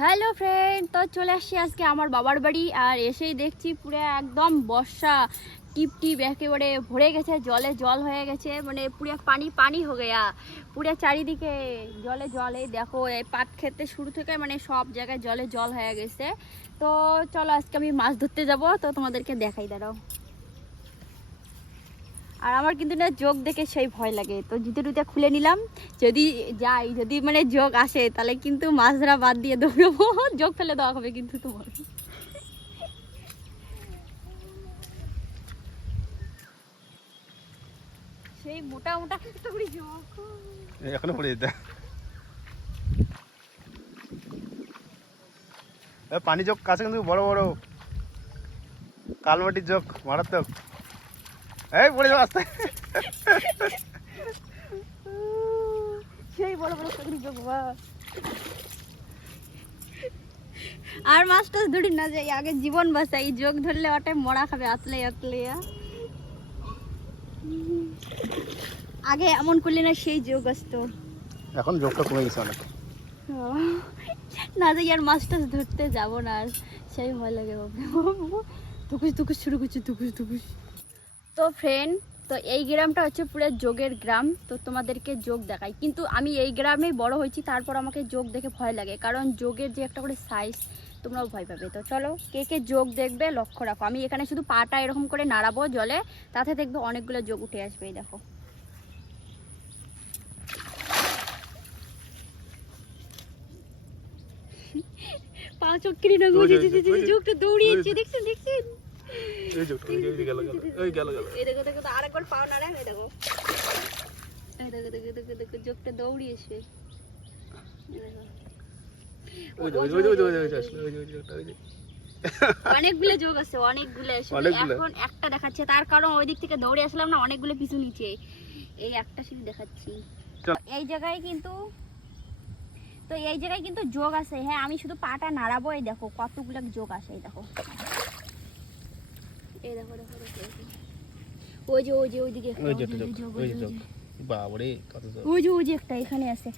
Hello friend, তো চলে আসছি আজকে আমার বাবার বাড়ি। আর এসেই দেখছি পুরো একদম বর্ষা টিপ টিপ একেবারে ভরে গেছে, জলে জল হয়ে গেছে, মানে পুরো পানি পানি হয়ে গেয়া, পুরো চারিদিকে জলে জলে। দেখো এই পাট খেতে শুরু থেকে মানে সব জায়গায় জলে জল হয়ে গেছে। তো চলো আজকে আমি মাছ ধরতে যাব, তো তোমাদেরকে দেখাই, দাঁড়াও। আর আমার কিন্তু না যোগ দেখে সেই ভয় লাগে, তো জুতো টুতো খুলে নিলাম। যদি মানে যোগ আসে তাহলে কিন্তু মাছ ধরা বাদ দিয়ে দৌড়বো, যোগ ফেলে দেওয়া হবে কিন্তু তোমার। সেই মোটা মোটা এখনো পড়ে যেতে পানি যোগ কাছে কিন্তু বড় বড় কালমাটির যোগ মারাত্মক। এই পড়ে যাও আস্তে। সেই বড় বড় চাকরি যোগ। আর মাছটা ধরি না যাই, আগে জীবন বাঁচাই। যোগ ধরলে ওটা মরা খাবে আতলে আতলে। আগে এমন করলে না সেই যোগ আসতো, এখন যোগটা কমে গেছে অনেক। না যাই আর মাছটা ধরতে যাব না, আর সেই ভয় লাগে। তুকুস তুকুস শুরু করছি, তুকুস তুকুস। তো ফ্রেন্ড, তো এই গ্রামটা হচ্ছে পুরো যোগের গ্রাম। তো তোমাদেরকে যোগ দেখাই, কিন্তু আমি এই গ্রামেই বড় হয়েছি, তারপর আমাকে যোগ দেখে ভয় লাগে, কারণ যোগের যে একটা করে সাইজ, তোমরাও ভয় পাবে। তো চলো কে কে যোগ দেখবে লক্ষ্য রাখো। আমি এখানে শুধু পাটা এরকম করে নাড়াবো জলে, তাতে দেখবে অনেকগুলো যোগ উঠে আসবে। এই দেখো, পা চক্করি না যোগটা দৌড়িয়েছে, দেখছেন দেখছেন। এই যোগটা এই গেল এই দেখো দেখো, আরেকবার পাও নাড়া, এই দেখো, এই দেখো দেখো দেখো দেখো, যোগটা দৌড়িয়েছে। অনেকগুলো যোগ আছে, অনেকগুলো। এখন একটা দেখাচ্ছে, তার কারণ ওই দিক থেকে দৌড়ে আসলাম না, অনেকগুলো পিছু নিচে। এই একটা শুধু দেখাচ্ছি। এই জায়গায় কিন্তু, তো এই জায়গায় কিন্তু যোগ আছে। হ্যাঁ, আমি শুধু পাটা নাড়াবো। এই দেখো কতগুলো যোগ আছে, এই দেখো, এই দেখো দেখো দেখো। ওই যে ওইদিকে একটা, ওই যে একটা এখানে আছে।